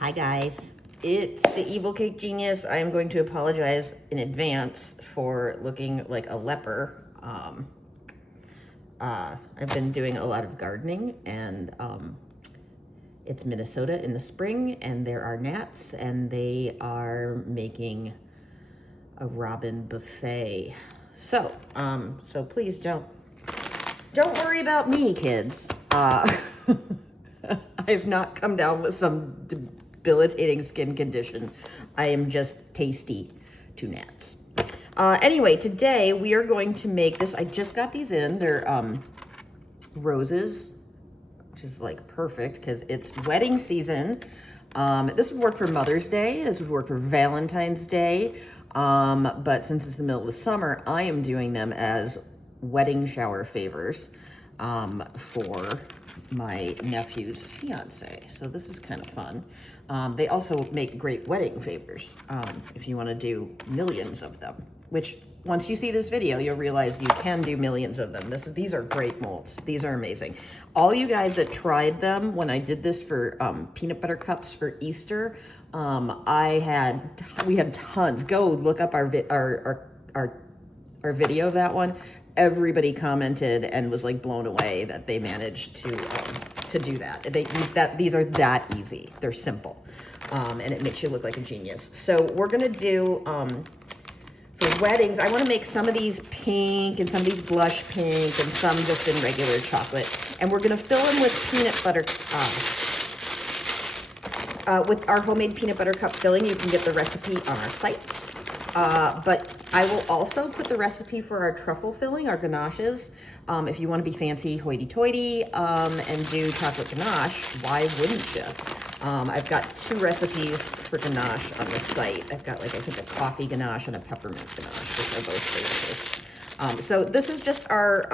Hi guys, it's the Evil Cake Genius. I am going to apologize in advance for looking like a leper. I've been doing a lot of gardening and it's Minnesota in the spring and there are gnats and they are making a robin buffet. So please don't worry about me, kids. I've not come down with some debilitating skin condition. I am just tasty to gnats. Anyway, today we are going to make this. I just got these in. They're roses, which is like perfect because it's wedding season. This would work for Mother's Day. This would work for Valentine's Day. But since it's the middle of the summer, I am doing them as wedding shower favors for my nephew's fiance. So this is kind of fun. They also make great wedding favors if you want to do millions of them, which once you see this video, you'll realize you can do millions of them. These are great molds. These are amazing. All you guys that tried them when I did this for peanut butter cups for Easter, we had tons. Go look up our video of that one. Everybody commented and was like blown away that they managed to do that. These are that easy. They're simple, and it makes you look like a genius. So we're gonna do for weddings. I want to make some of these pink and some of these blush pink and some just in regular chocolate. And we're gonna fill them with peanut butter. With our homemade peanut butter cup filling, you can get the recipe on our site. But I will also put the recipe for our truffle filling, our ganaches. If you want to be fancy hoity-toity and do chocolate ganache, why wouldn't you? I've got 2 recipes for ganache on the site. I've got like, I think a coffee ganache and a peppermint ganache, which are both delicious. So this is just our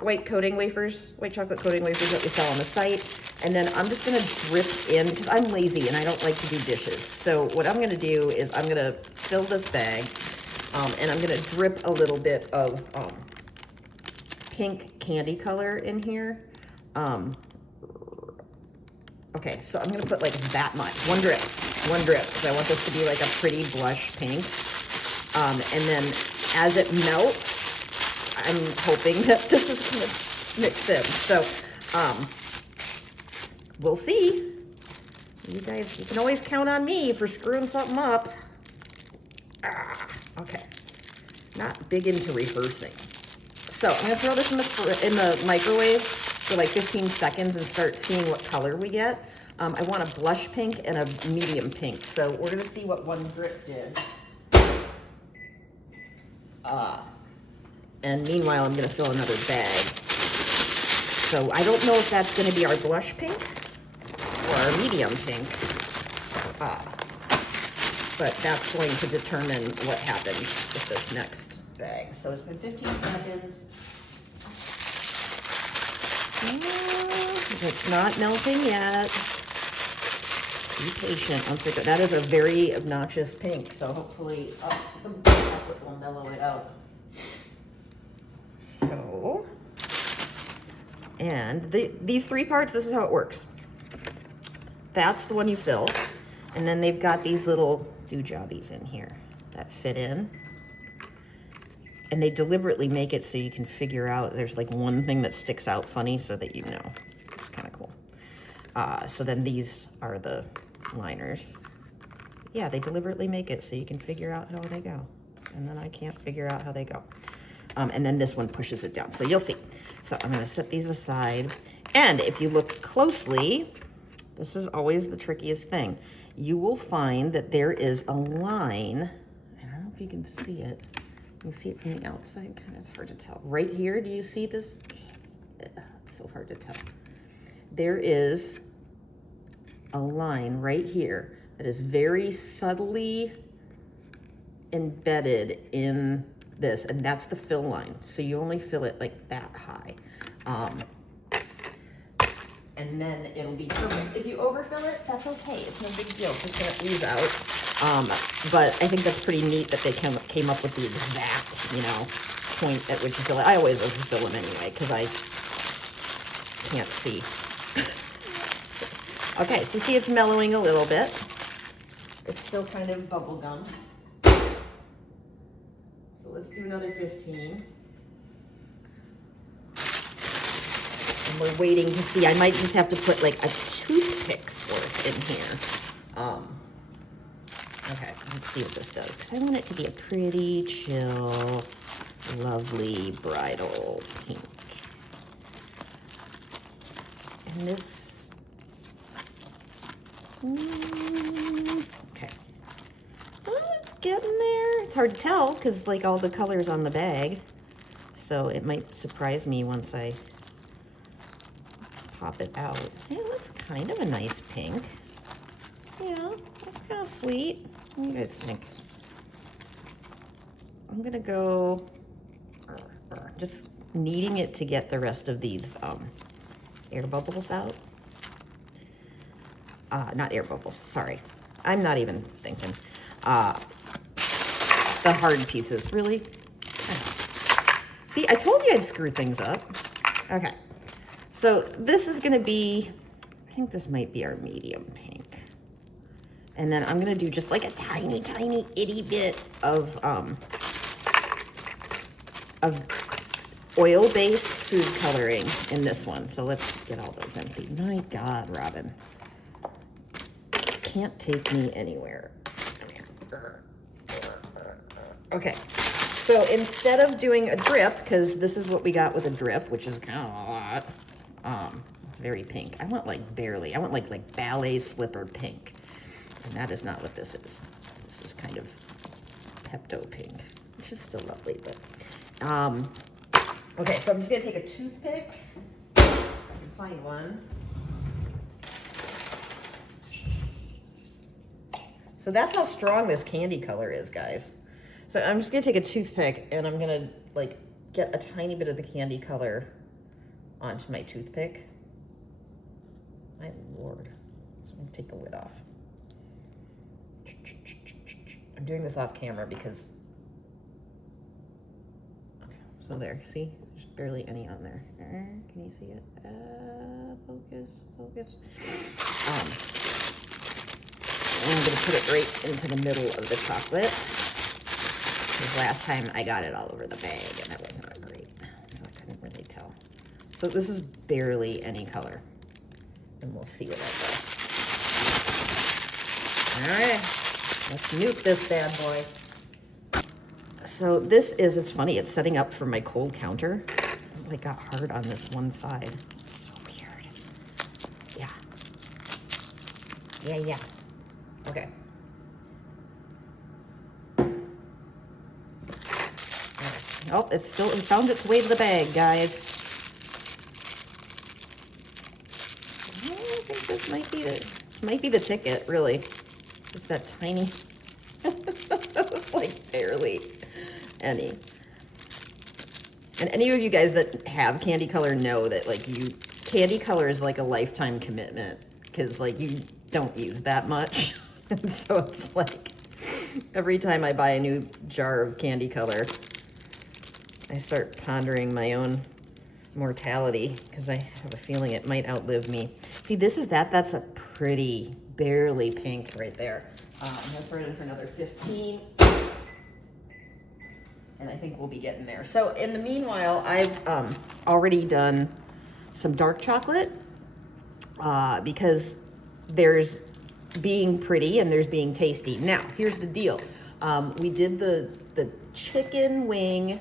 white chocolate coating wafers that we sell on the site. And then I'm just gonna drip in, because I'm lazy and I don't like to do dishes. So what I'm gonna do is I'm gonna fill this bag and I'm gonna drip a little bit of pink candy color in here. Okay, so I'm gonna put like that much, one drip, because I want this to be like a pretty blush pink. And then as it melts, I'm hoping that this is gonna mix in. So, we'll see. You guys, you can always count on me for screwing something up. Okay. Not big into rehearsing. So I'm gonna throw this in the microwave for like 15 seconds and start seeing what color we get. I want a blush pink and a medium pink. So we're gonna see what one drip did. And meanwhile, I'm gonna fill another bag. So I don't know if that's gonna be our blush pink or our medium pink, but that's going to determine what happens with this next bag. So it's been 15 seconds. It's not melting yet. Be patient. Once it goes, that is a very obnoxious pink, so hopefully the chocolate will mellow it out. So, and these 3 parts, this is how it works. That's the one you fill. And then they've got these little doojobbies in here that fit in. And they deliberately make it so you can figure out, there's like one thing that sticks out funny so that you know. It's kind of cool. So then these are the liners. Yeah, they deliberately make it so you can figure out how they go. And then I can't figure out how they go. And then this one pushes it down. So you'll see. So I'm gonna set these aside. And if you look closely, this is always the trickiest thing. You will find that there is a line. I don't know if you can see it. You can see it from the outside. Kind of, it's hard to tell. Right here, do you see this? It's so hard to tell. There is a line right here that is very subtly embedded in this, and that's the fill line. So you only fill it like that high. And then it'll be perfect. If you overfill it, that's okay. It's no big deal. It's just gonna ooze out. But I think that's pretty neat that they came up with the exact, point at which you fill it. I always overfill them anyway, because I can't see. Okay, so see it's mellowing a little bit. It's still kind of bubble gum. So let's do another 15. And we're waiting to see. I might just have to put like a toothpick's worth in here. Okay, let's see what this does. Because I want it to be a pretty chill, lovely bridal pink. And this, okay. Well, it's getting there. It's hard to tell because like all the colors on the bag. So it might surprise me once I pop it out. Yeah, that's kind of a nice pink. Yeah, that's kind of sweet. What do you guys think? I'm gonna go just kneading it to get the rest of these air bubbles out. Not air bubbles, sorry. I'm not even thinking. The hard pieces, really? See, I told you I'd screw things up. Okay, so this is gonna be, I think this might be our medium pink. And then I'm gonna do just like a tiny, tiny itty bit of oil-based food coloring in this one. So let's get all those empty. My God, Robin. Can't take me anywhere. Okay, so instead of doing a drip, because this is what we got with a drip, which is kind of a lot. It's very pink. I want like barely. I want like ballet slipper pink. And that is not what this is. This is kind of Pepto pink, which is still lovely, but okay, so I'm just gonna take a toothpick. If I can find one. So that's how strong this candy color is, guys. So I'm just gonna take a toothpick and I'm gonna like get a tiny bit of the candy color onto my toothpick. My Lord. So I'm gonna take the lid off. I'm doing this off camera because, okay, so there, see, there's barely any on there. Can you see it? Focus. And I'm gonna put it right into the middle of the chocolate. Because last time I got it all over the bag and that wasn't great, so I couldn't really tell. So this is barely any color, and we'll see what that does. All right. Let's nuke this bad boy. So this is, it's funny, it's setting up for my cold counter. It like got hard on this one side. It's so weird. Yeah. Okay. Oh, it found its way to the bag, guys. I think this might be the ticket, really. Just that tiny, that was like barely any. And any of you guys that have candy color know that like candy color is like a lifetime commitment because like you don't use that much. And so it's like every time I buy a new jar of candy color, I start pondering my own mortality because I have a feeling it might outlive me. See, that's a pretty barely pink right there. I'm gonna throw it in for another 15. And I think we'll be getting there. So in the meanwhile, I've already done some dark chocolate because there's being pretty and there's being tasty. Now, here's the deal. We did the chicken wing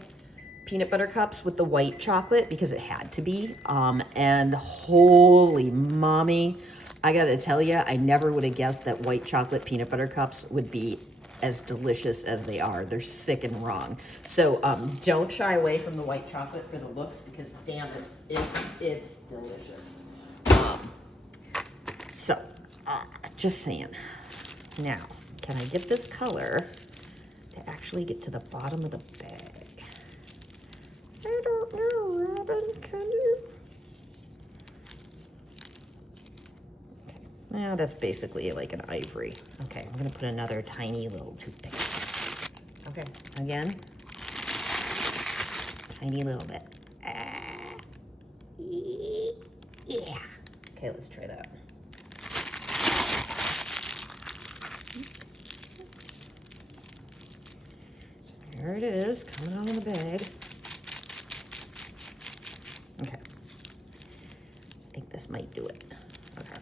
peanut butter cups with the white chocolate because it had to be. And holy mommy, I gotta tell you, I never would have guessed that white chocolate peanut butter cups would be as delicious as they are. They're sick and wrong. So don't shy away from the white chocolate for the looks because damn it, it's delicious. So just saying. Now, can I get this color to actually get to the bottom of the bag? I don't know, Robin, can you? Okay, now that's basically like an ivory. Okay, I'm gonna put another tiny little toothpick. Okay, again, tiny little bit. Yeah. Okay, let's try that. There it is, coming out of the bag. Okay. I think this might do it. Okay.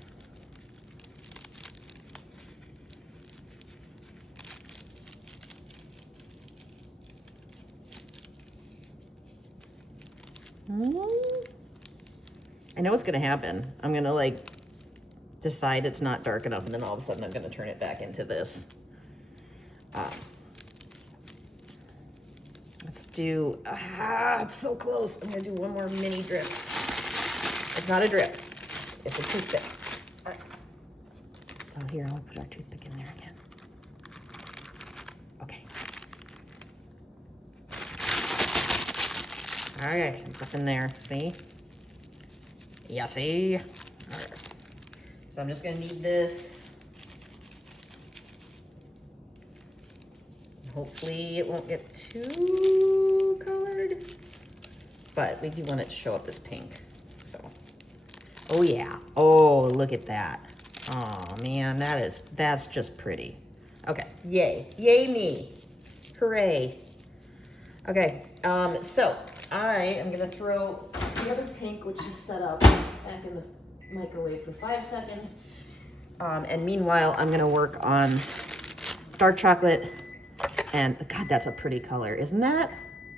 I know what's gonna happen. I'm gonna like decide it's not dark enough, and then all of a sudden I'm gonna turn it back into this. Let's do, it's so close. I'm gonna do one more mini drip. It's not a drip, it's a toothpick. All right. So here, I'll put our toothpick in there again. Okay. Okay, it's up in there, see? Yeah, see? All right. So I'm just gonna need this. Hopefully it won't get too colored, but we do want it to show up as pink, so. Oh yeah, oh, look at that. Oh man, that's just pretty. Okay, yay, yay me, hooray. Okay, so I am gonna throw the other pink, which is set up back in the microwave for 5 seconds. And meanwhile, I'm gonna work on dark chocolate. And God, that's a pretty color, isn't that?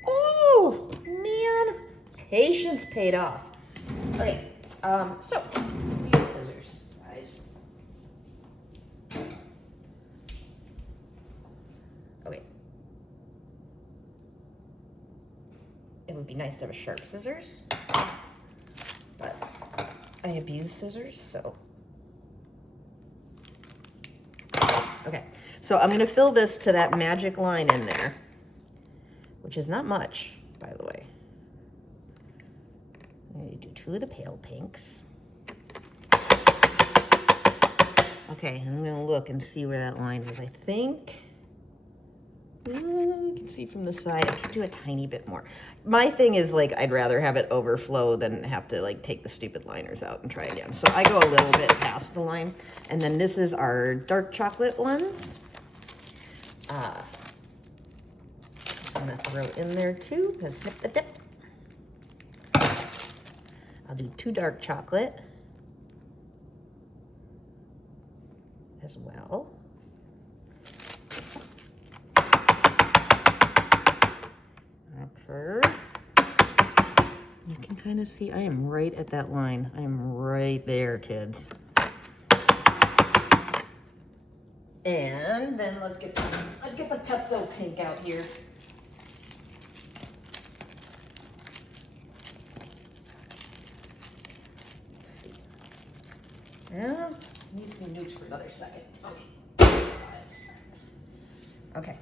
Oh man, patience paid off. Okay, so we use scissors, guys. Okay. It would be nice to have a sharp scissors, but I abuse scissors, so. Okay, so I'm gonna fill this to that magic line in there, which is not much, by the way. I'm gonna do 2 of the pale pinks. Okay, and I'm gonna look and see where that line is. I think, you can see from the side, I can do a tiny bit more. My thing is like, I'd rather have it overflow than have to like take the stupid liners out and try again. So I go a little bit past the line. And then this is our dark chocolate ones. I'm gonna throw in there too, because snip the dip. I'll do 2 dark chocolate as well. Okay. You can kind of see I am right at that line. I am right there, kids. And then let's get the Pepto pink out here. Let's see. Yeah, need some nukes for another second. Okay. Okay.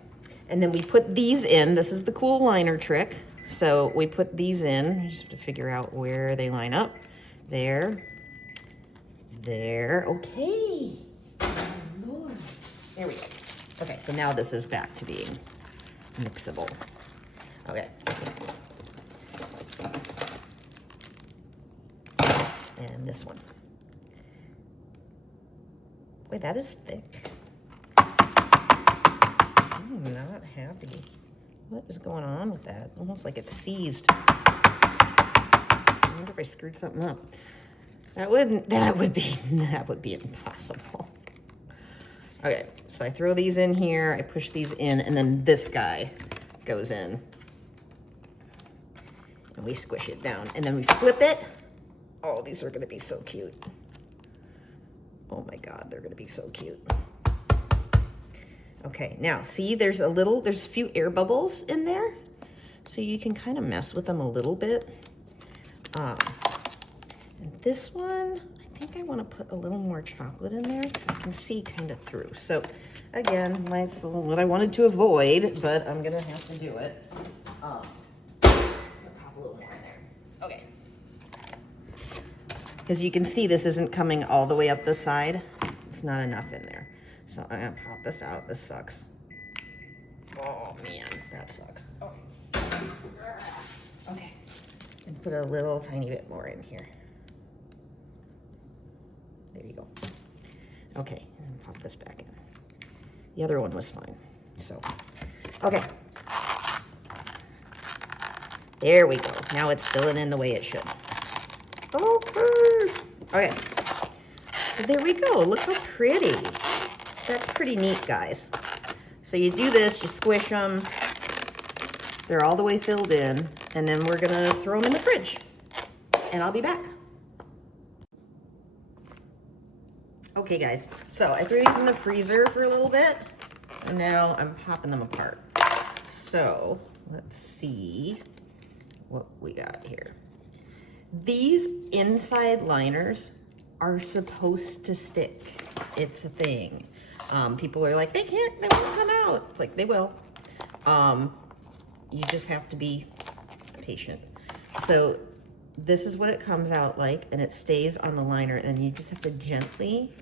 And then we put these in. This is the cool liner trick. So we put these in. You just have to figure out where they line up. There. There. Okay. Oh, Lord. There we go. Okay, so now this is back to being mixable. Okay. And this one. Wait, that is thick. I'm not happy. What is going on with that? Almost like it's seized. I wonder if I screwed something up. That would be impossible. Okay, so I throw these in here, I push these in, and then this guy goes in. And we squish it down, and then we flip it. Oh, these are gonna be so cute. Oh my God, they're gonna be so cute. Okay, now see, there's a few air bubbles in there, so you can kind of mess with them a little bit. And this one, I think I want to put a little more chocolate in there because I can see kind of through. So again, that's what I wanted to avoid, but I'm gonna have to do it. I'll pop a little more in there. Okay. Because you can see this isn't coming all the way up the side. It's not enough in there. So I'm gonna pop this out. This sucks. Oh man, that sucks. Oh. Okay. And put a little tiny bit more in here. There you go. Okay, and pop this back in. The other one was fine. So, okay. There we go. Now it's filling in the way it should. Okay. Okay. So there we go. Look how pretty. That's pretty neat, guys. So you do this, you squish them. They're all the way filled in. And then we're gonna throw them in the fridge. And I'll be back. Okay, guys. So I threw these in the freezer for a little bit. And now I'm popping them apart. So let's see what we got here. These inside liners are supposed to stick. It's a thing. People are like, they won't come out. It's like, they will. You just have to be patient. So this is what it comes out like, and it stays on the liner, and you just have to gently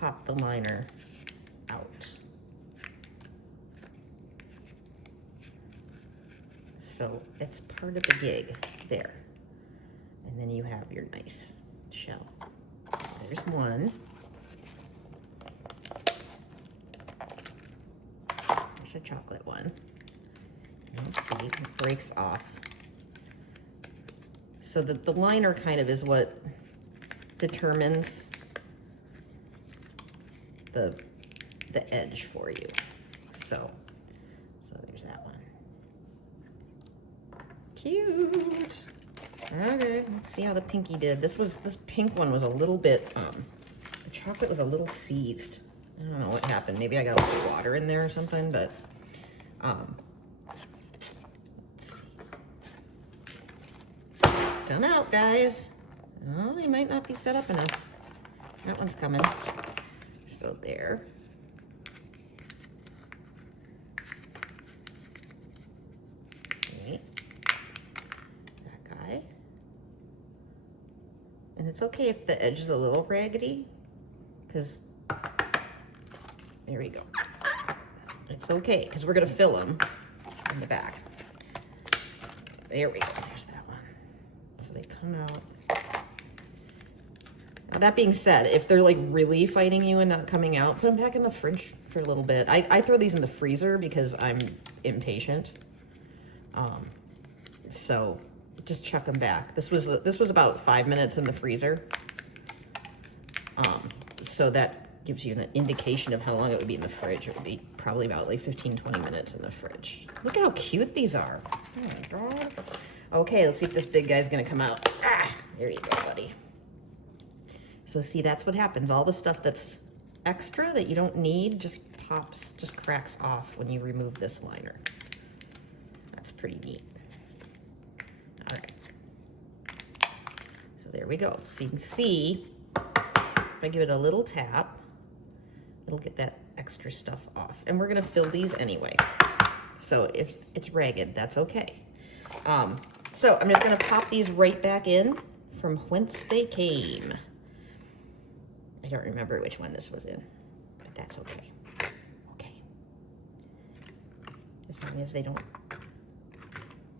pop the liner out. So it's part of the gig there. And then you have your nice shell. There's one. There's a chocolate one. Let's see, it breaks off. So the liner kind of is what determines the edge for you. So there's that one. Cute. Okay, let's see how the pinky did. This pink one was a little bit, the chocolate was a little seized. I don't know what happened. Maybe I got a little water in there or something, but, let's see. Come out, guys. Oh, they might not be set up enough. That one's coming. So there. Okay. That guy. And it's okay if the edge is a little raggedy, because there we go. It's okay, because we're going to fill them in the back. There we go. There's that one. So they come out. Now, that being said, if they're like really fighting you and not coming out, put them back in the fridge for a little bit. I throw these in the freezer because I'm impatient. So just chuck them back. This was about 5 minutes in the freezer. So that gives you an indication of how long it would be in the fridge. It would be probably about like 15-20 minutes in the fridge. Look how cute these are. Oh my God. Okay, let's see if this big guy's gonna come out. Ah, there you go, buddy. So see, that's what happens. All the stuff that's extra that you don't need just cracks off when you remove this liner. That's pretty neat. All right. So there we go. So you can see, if I give it a little tap, it'll get that extra stuff off. And we're gonna fill these anyway. So if it's ragged, that's okay. So I'm just gonna pop these right back in from whence they came. I don't remember which one this was in, but that's okay. Okay. As long as they don't.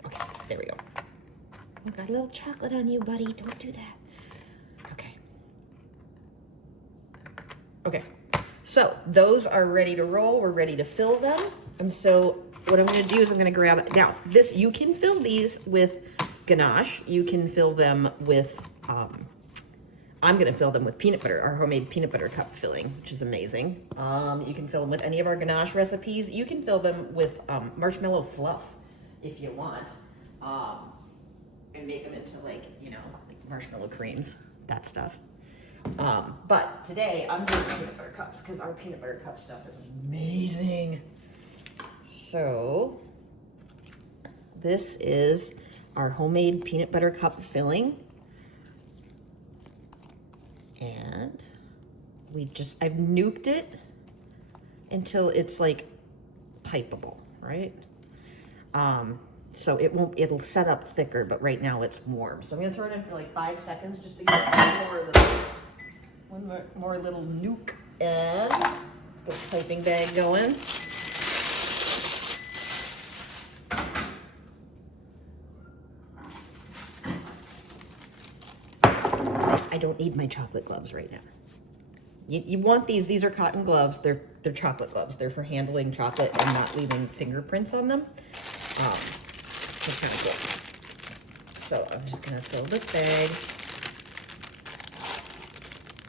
Okay, there we go. You got a little chocolate on you, buddy. Don't do that. Okay. Okay. So those are ready to roll. We're ready to fill them. And so what I'm going to do is I'm going to grab it. Now, you can fill these with ganache. You can fill them with, I'm going to fill them with peanut butter, our homemade peanut butter cup filling, which is amazing. You can fill them with any of our ganache recipes. You can fill them with marshmallow fluff if you want, and make them into like marshmallow creams, that stuff. But today I'm doing peanut butter cups because our peanut butter cup stuff is amazing. So this is our homemade peanut butter cup filling. And I've nuked it until it's like pipeable, right? So it'll set up thicker, but right now it's warm. So I'm gonna throw it in for like 5 seconds just to get one more little nuke. And let's get the piping bag going. I don't need my chocolate gloves right now. You want these are cotton gloves. They're chocolate gloves. They're for handling chocolate and not leaving fingerprints on them. They're kind of cool. So I'm just gonna fill this bag.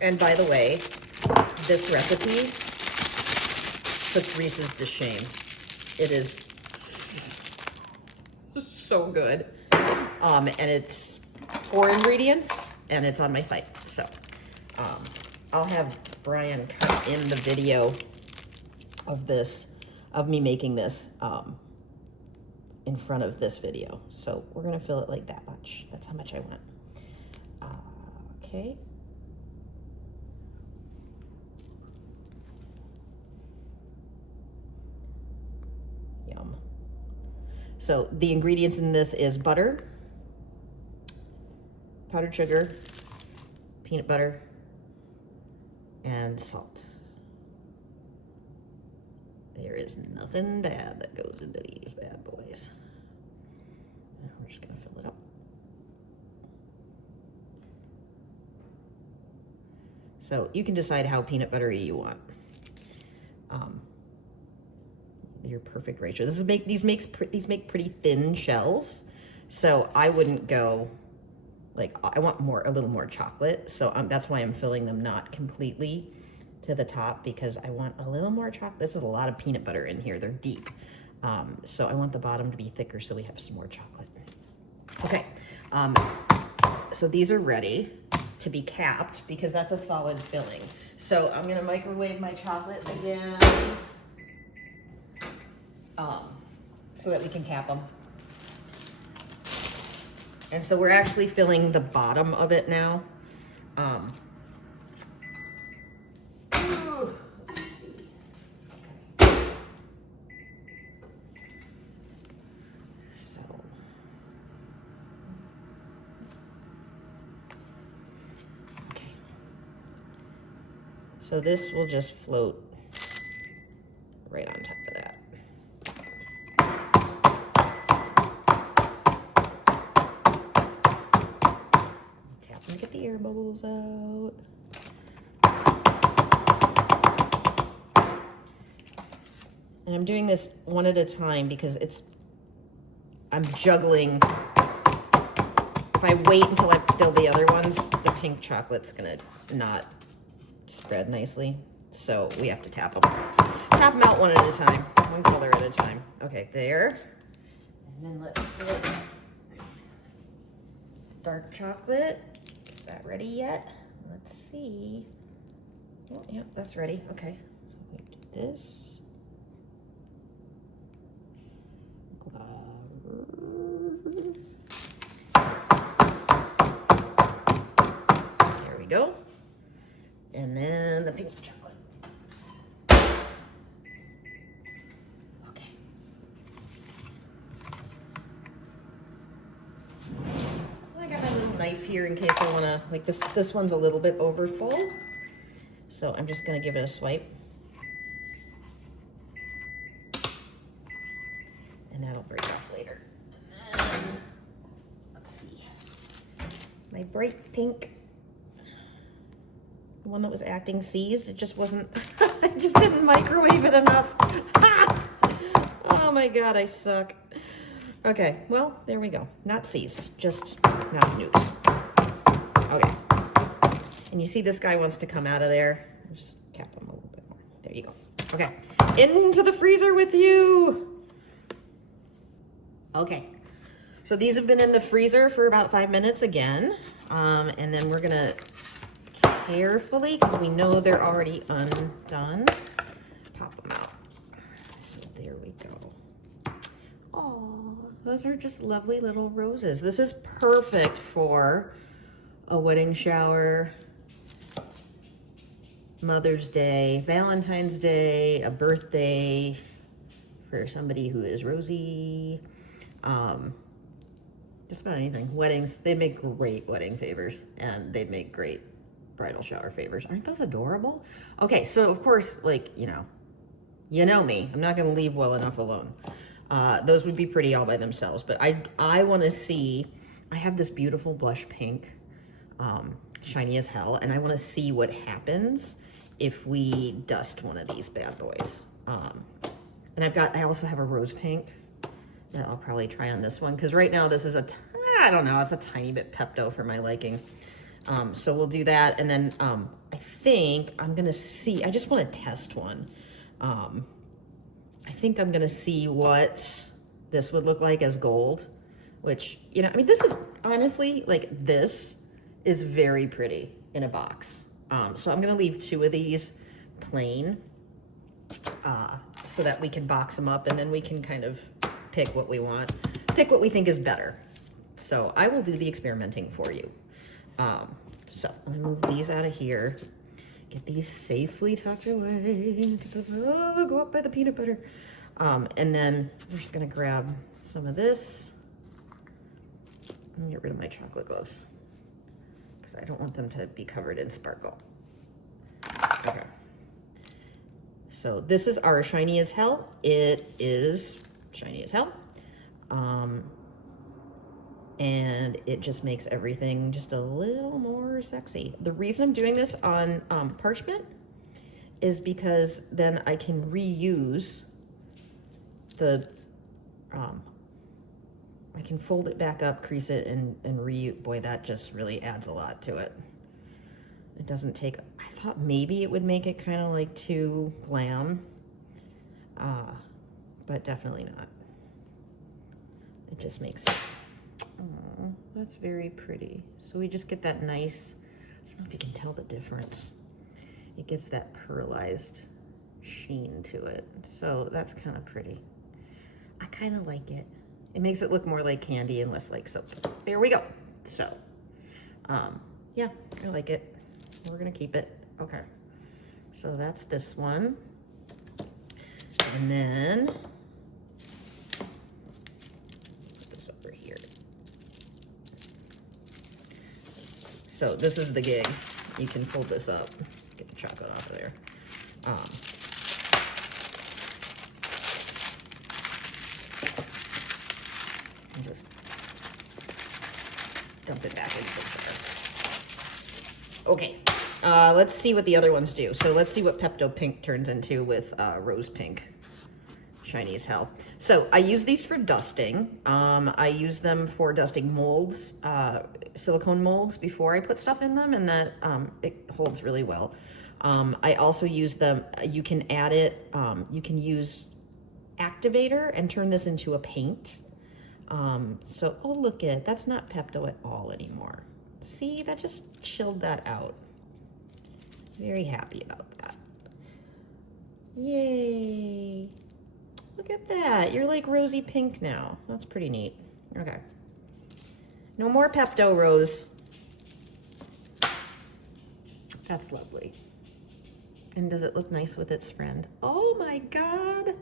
And by the way, this recipe puts Reese's to shame. It is so good. And it's 4 ingredients, and it's on my site. So I'll have Brian cut in the video of this, of me making this in front of this video. So we're gonna fill it like that much. That's how much I want. Okay. Yum. So the ingredients in this is butter, powdered sugar, peanut butter, and salt. There is nothing bad that goes into these bad boys. We're just gonna fill it up. So you can decide how peanut buttery you want. Your perfect ratio. These make pretty thin shells, so I wouldn't go like, I want a little more chocolate. So that's why I'm filling them not completely to the top, because I want a little more chocolate. This is a lot of peanut butter in here. They're deep. So I want the bottom to be thicker so we have some more chocolate. Okay, so these are ready to be capped because that's a solid filling. So I'm gonna microwave my chocolate again so that we can cap them. And so we're actually filling the bottom of it now. Let's see. Okay. So. Okay. So this will just float right on top of that. Let me get the air bubbles out. And I'm doing this one at a time because I'm juggling. If I wait until I fill the other ones, the pink chocolate's gonna not spread nicely. So we have to tap them. Tap them out one at a time, one color at a time. Okay, there. And then let's put dark chocolate. Is that ready yet? Let's see. Oh, yeah, that's ready. Okay, so we do this. There we go. And then the pink chocolate. Okay. I got my little knife here in case I want to, like this one's a little bit over full. So I'm just going to give it a swipe. And that'll break off later. And then, let's see. My bright pink, the one that was acting seized, it just wasn't, I just didn't microwave it enough. Oh my God, I suck. Okay, well, there we go. Not seized, just not nuked. Okay. And you see this guy wants to come out of there. Just cap him a little bit more. There you go. Okay, into the freezer with you. Okay, so these have been in the freezer for about 5 minutes again. And then we're gonna carefully, because we know they're already undone, pop them out. So there we go. Oh, those are just lovely little roses. This is perfect for a wedding shower, Mother's Day, Valentine's Day, a birthday for somebody who is rosy. Just about anything. Weddings, they make great wedding favors, and they make great bridal shower favors. Aren't those adorable? Okay, so of course, like, you know me, I'm not gonna leave well enough alone. Those would be pretty all by themselves, but I wanna see, I have this beautiful blush pink, shiny as hell, and I wanna see what happens if we dust one of these bad boys. And I also have a rose pink that I'll probably try on this one, because right now this is I don't know, it's a tiny bit Pepto for my liking. So we'll do that, and then I think I'm gonna see, I just wanna test one. I think I'm gonna see what this would look like as gold, which, you know, I mean, this is honestly, like, this is very pretty in a box. So I'm gonna leave 2 of these plain, so that we can box them up, and then we can kind of pick what we want, pick what we think is better. So I will do the experimenting for you. So I'm gonna move these out of here, get these safely tucked away, get those, go up by the peanut butter. And then we're just gonna grab some of this. Let me get rid of my chocolate gloves, because I don't want them to be covered in sparkle. Okay. So this is our Shiny as Hell. It is shiny as hell. And it just makes everything just a little more sexy. The reason I'm doing this on parchment is because then I can reuse the, I can fold it back up, crease it, and reuse. Boy, that just really adds a lot to it. It doesn't take, I thought maybe it would make it kind of like too glam, but definitely not. It just makes it, oh, that's very pretty. So we just get that nice, I don't know if you can tell the difference. It gets that pearlized sheen to it. So that's kind of pretty. I kind of like it. It makes it look more like candy and less like soap. There we go. So, yeah, I like it. We're gonna keep it. Okay. So that's this one. And then, put this over here. So this is the gig. You can fold this up, get the chocolate off of there. And just dump it back into the jar. Okay, let's see what the other ones do. So let's see what Pepto Pink turns into with Rose Pink. Shiny as hell. So I use these for dusting. I use them for dusting molds, silicone molds, before I put stuff in them, and that it holds really well. I also use them, you can add it, you can use activator and turn this into a paint. So, oh, look at, that's not Pepto at all anymore. See, that just chilled that out. Very happy about that. Yay. Look at that. You're like rosy pink now. That's pretty neat. Okay. No more Pepto, Rose. That's lovely. And does it look nice with its friend? Oh my God.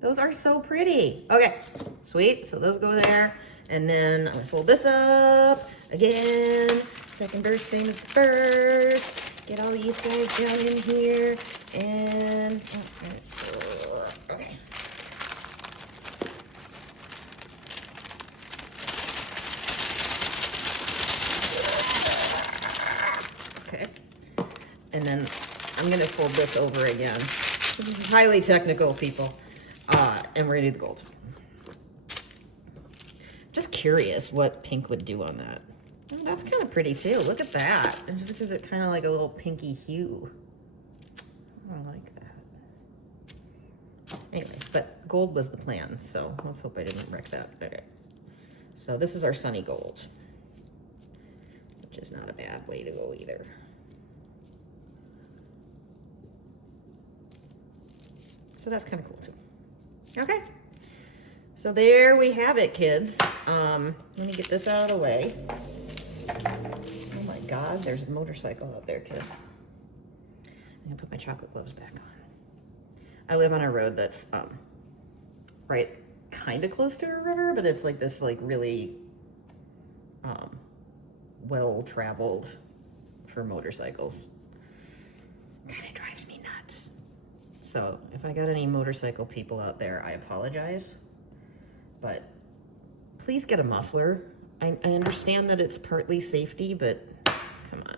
Those are so pretty. Okay, sweet. So those go there. And then I'm gonna fold this up again. Second verse, same as the first. Get all these guys down in here. And, okay. Okay. And then I'm gonna fold this over again. This is highly technical, people. And we're gonna do the gold. Just curious what pink would do on that. Oh, that's kind of pretty too. Look at that. It just gives it kind of like a little pinky hue. I like that. Anyway, but gold was the plan, so let's hope I didn't wreck that. Okay. So this is our sunny gold, which is not a bad way to go either. So that's kind of cool too. Okay, so there we have it, kids. Let me get this out of the way. Oh my God, there's a motorcycle out there, kids. I'm gonna put my chocolate gloves back on. I live on a road that's right kind of close to a river, but it's like this like really well-traveled for motorcycles. Kind of drives me nuts. So if I got any motorcycle people out there, I apologize, but please get a muffler. I understand that it's partly safety, but come on.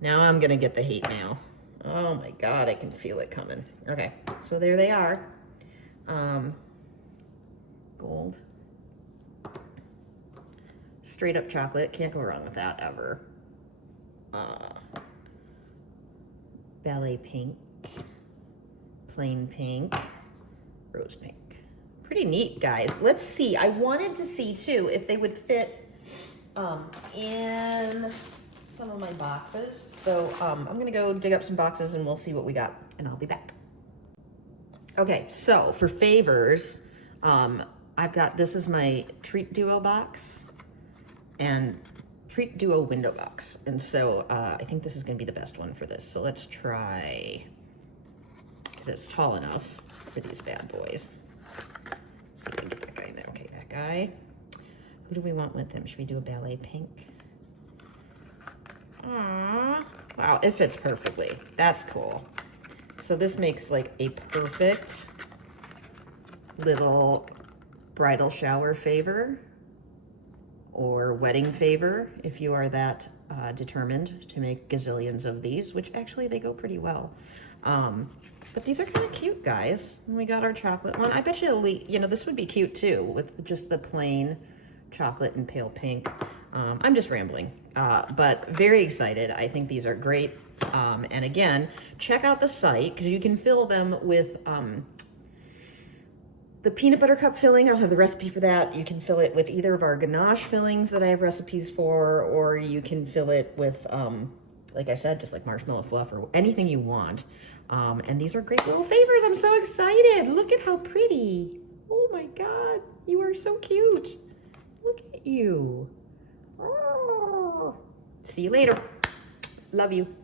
Now I'm gonna get the hate mail. Oh my God, I can feel it coming. Okay, so there they are. Gold. Straight up chocolate, can't go wrong with that ever. Ballet pink, plain pink, rose pink. Pretty neat, guys. Let's see. I wanted to see too if they would fit in some of my boxes. So I'm gonna go dig up some boxes and we'll see what we got, and I'll be back. Okay, so for favors, I've got, this is my Treat Duo box and Treat Duo window box. And so I think this is gonna be the best one for this. So let's try, because it's tall enough for these bad boys. Let's see if I can get that guy in there. Okay, that guy. Who do we want with him? Should we do a ballet pink? Aww. Wow, it fits perfectly. That's cool. So this makes like a perfect little bridal shower favor or wedding favor if you are that determined to make gazillions of these, which actually they go pretty well. But these are kind of cute, guys. And we got our chocolate one. I bet you know, this would be cute too with just the plain chocolate and pale pink. I'm just rambling, but very excited. I think these are great. And again, check out the site because you can fill them with the peanut butter cup filling. I'll have the recipe for that. You can fill it with either of our ganache fillings that I have recipes for, or you can fill it with, like I said, just like marshmallow fluff or anything you want. And these are great little favors. I'm so excited. Look at how pretty. Oh my God, you are so cute. Look at you. Oh. See you later. Love you.